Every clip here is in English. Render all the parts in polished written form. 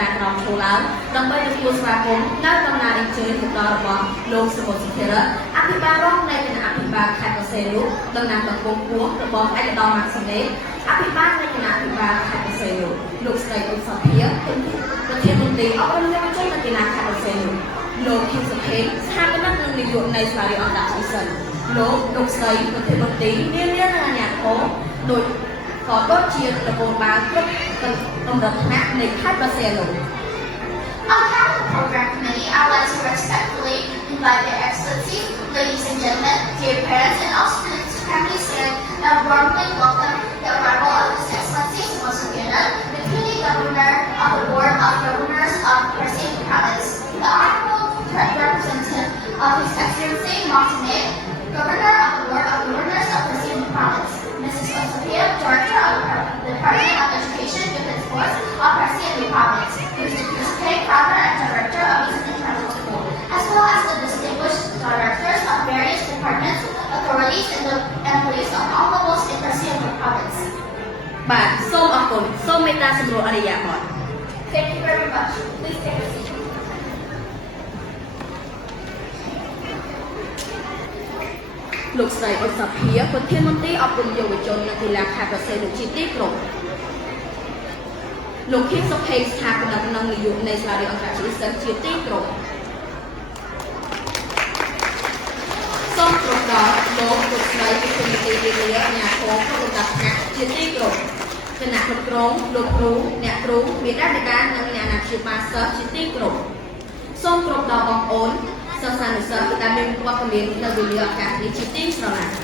ដាក្រមឈូឡើងដើម្បីទទួលស្វាគមន៍នៅដំណើរអញ្ជើញទៅដល់របស់លោកសមុទ្រសិទ្ធិរៈអភិបាលរងនៃគណៈអភិបាលខេត្តកសេលោកតំណាងតំពោងពោះរបស់ឯកឧត្តមម៉ាក់ស៊ីណេអភិបាលនៃគណៈអភិបាលខេត្តកសេលោកស្រីអ៊ុនសុភាប្រធានមន្ត្រីអប់រំយុវជននិងកីឡាខេត្តកសេលោកខៀវសុភេស្ថាបនិកនិងនាយកនៃសាលាអន្តរជាតិលោកស្រីប្រធានមន្ត្រីនានានិងអាជ្ញាធរដូចជាប្រព័ន្ធបាល់គ្រប់កម្រិតថ្នាក់នៃខេត្តបរសៃលោក On behalf of the program committee, I would like to respectfully invite Their Excellencies, ladies and gentlemen, dear parents, and all students to kindly stand and warmly welcome the arrival of His Excellency Sumosukena, the Deputy Governor of the Board of Governors of Perseid Province, the Honorable Representative of His Excellency Martinet, Governor of the Board of Governors of Perseid Province, Mrs. Osopia, Director of the Department of Education, Defense Force of Perseid Province, Mr. Yusuke, Founder and Director of East Internal School, as well as the distinguished directors of various departments, authorities, and police of all levels in Perseid Province. បាទសូមអរគុណសូមមេត្តាសម្រួលអរិយាបថ Thank you very much. Please take a seat. លោកស្រីអ៊ុនសុភាប្រធានមន្ត្រីអប់រំយុវជននិងកីឡាខេត្តបរសៃលោកជាទីគោរពលោកខៀវសុភេស្ថាបនិកនិងនាយកនៃសាលាអន្តរជាតិជាទីគោរពសូមគោរពដល់លោកស្រីប្រធានមន្ត្រីនានាអាជ្ញាធរគ្រប់លំដាប់ថ្នាក់ជាទីគោរពគណៈគ្រប់គ្រងលោកគ្រូអ្នកគ្រូមេដាបេដានិងអ្នកអាណាព្យាបាលសិស្សជាទីគោរពសូមគោរពដល់បងប្អូនសិស្សានុសិស្សដែលមានវត្តមាននៅវេលាឱកាសនេះជាទីស្រឡាញ់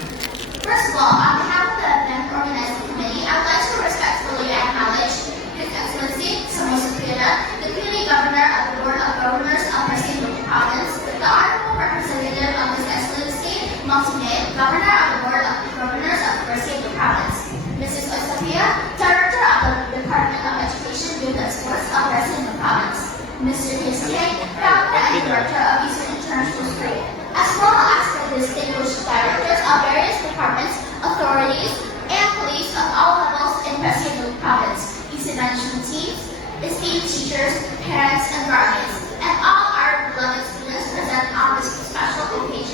First of all, on behalf of the event organizing committee, I would like to respectfully acknowledge His Excellency Sumosukena, the Deputy Governor of the Board of Governors of Perseid Province, the Honorable Representative of His Excellency Martinet, Governor of the Board of Governors of Perseid Province, Mrs. Osopia, Director of the Department of Education, Youth and Sports of Perseid Province, Mr. Yusuke, Founder and Director of Eastern International School, as well as the distinguished directors of various departments, authorities, and police of all levels in Perseid Province, Eastern management teams, esteemed teachers, parents, and guardians, and all our beloved students present on this special occasion.